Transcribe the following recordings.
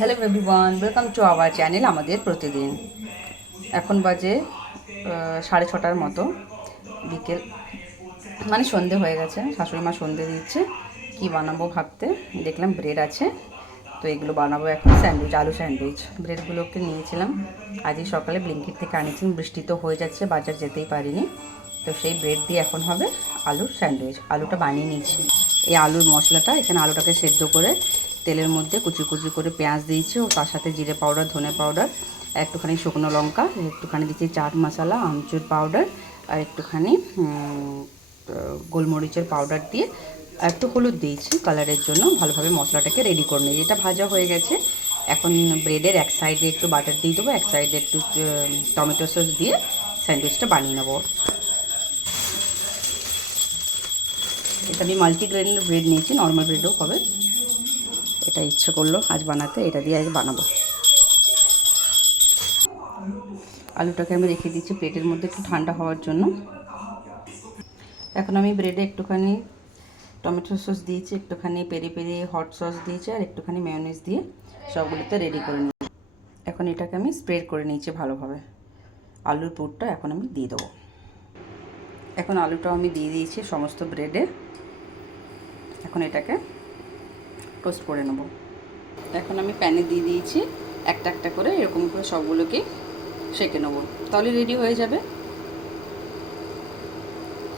Hello everyone, welcome to our channel আমাদের প্রতিদিন। এখন বাজে 6:30টার মতো, বিকেল মানে সন্ধে হয়ে গেছে। শাশুড়ি মা সন্ধে দিচ্ছে। কি বানাবো ভাবতে দেখলাম ব্রেড আছে, তো এগুলো বানাবো এখন। স্যান্ডউইচ, আলু স্যান্ডউইচ। ব্রেডগুলোকে নিয়েছিলাম আজই সকালে ব্লিঙ্কিট থেকে আনিয়েছিলাম। বৃষ্টি তো হয়ে যাচ্ছে, বাজার যেতেই পারিনি, তো সেই ব্রেড দিয়ে এখন হবে আলুর স্যান্ডউইচ। আলুটা বানিয়ে নিয়েছি। এই আলুর মশলাটা, এখানে আলুটাকে সেদ্ধ করে তেলের মধ্যে কুচি কুচি করে পেঁয়াজ দিয়েছি, ও তার সাথে জিরে পাউডার, ধনে পাউডার, একটুখানি শুকনো লঙ্কা, একটুখানি দিচ্ছি চাট মশলা, আমচুর পাউডার, আর একটুখানি গোলমরিচের পাউডার দিয়ে একটু হলুদ দিয়েছি কালারের জন্য। ভালোভাবে মশলাটাকে রেডি করে নিই। এটা ভাজা হয়ে গেছে। এখন ব্রেডের এক সাইডে একটু বাটার দিয়ে দেবো, এক সাইডে একটু টমেটো সস দিয়ে স্যান্ডউইচটা বানিয়ে নেবো। এটা আমি মাল্টিগ্রেনের ব্রেড নিয়েছি, নর্মাল ব্রেডও হবে। এটা ইচ্ছে করলো আজ বানাতে, এটা দিয়ে আজ বানাবো। আলুটাকে আমি রেখে দিচ্ছি প্লেটের মধ্যে একটু ঠান্ডা হওয়ার জন্য। এখন আমি ব্রেডে একটুখানি টমেটো সস দিয়েছি, একটুখানি পেরি পেরি হট সস দিয়েছি, আর একটুখানি মেয়োনিজ দিয়ে সবগুলোতে রেডি করে নিই। এখন এটাকে আমি স্প্রেড করে নিয়েছি ভালোভাবে। আলুর পুরটা এখন আমি দিয়ে দেবো। এখন আলুটাও আমি দিয়ে দিয়েছি সমস্ত ব্রেডে। এখন এটাকে টোস্ট করে নেব। এখন আমি প্যানে দিয়ে দিয়েছি, একটা একটা করে এরকম করে সবগুলোকে সেঁকে নেবো, তাহলে রেডি হয়ে যাবে।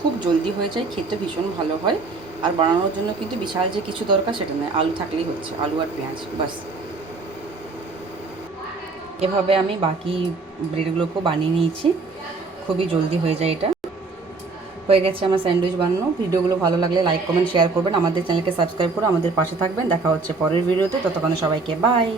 খুব জলদি হয়ে যায়, খেতে ভীষণ ভালো হয়। আর বানানোর জন্য কিন্তু বিশাল যে কিছু দরকার সেটা নয়, আলু থাকলেই হচ্ছে, আলু আর পেঁয়াজ বাস। এভাবে আমি বাকি ব্রেডগুলোকেও বানিয়ে নিয়েছি, খুবই জলদি হয়ে যায়। এটা হয়ে গেছে আমার স্যান্ডউইচ বানানো। ভিডিওগুলো ভালো লাগলে লাইক কমেন্ট শেয়ার করবেন, আমাদের চ্যানেলকে সাবস্ক্রাইব করে আমাদের পাশে থাকবেন। দেখা হচ্ছে পরের ভিডিওতে, ততক্ষণে সবাইকে বাই।